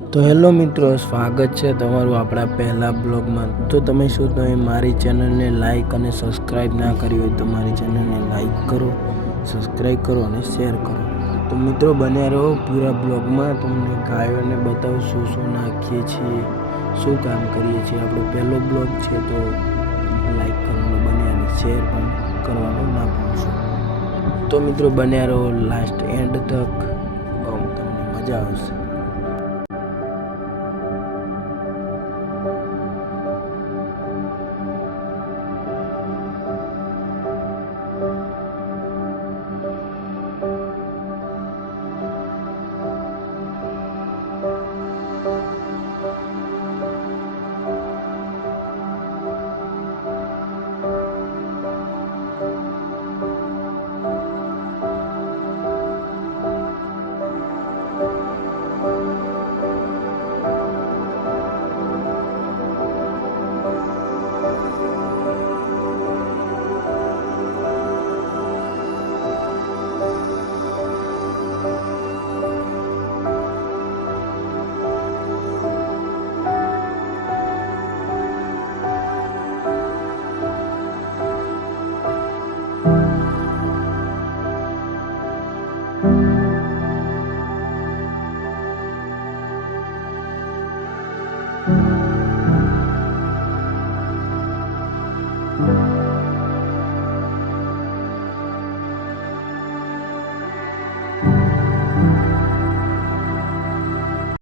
તો હેલો મિત્રો, સ્વાગત છે તમારું આપણા પહેલા બ્લોગમાં। તો તમે મારી ચેનલને લાઈક અને સબસ્ક્રાઈબ ના કરી હોય તો મારી ચેનલને લાઈક કરો, સબસ્ક્રાઈબ કરો અને શેર કરો। તો મિત્રો બન્યા રહો પૂરા બ્લોગમાં। તમને ગાયોને બતાવું શું નાખીએ છીએ, શું કામ કરીએ છીએ। આપણો પહેલો બ્લોગ છે તો લાઈક કરવાનું બન્યા અને શેર પણ કરવાનું ના ભૂલશો। તો મિત્રો બન્યા રહો લાસ્ટ એન્ડ તક, તમને મજા આવશે।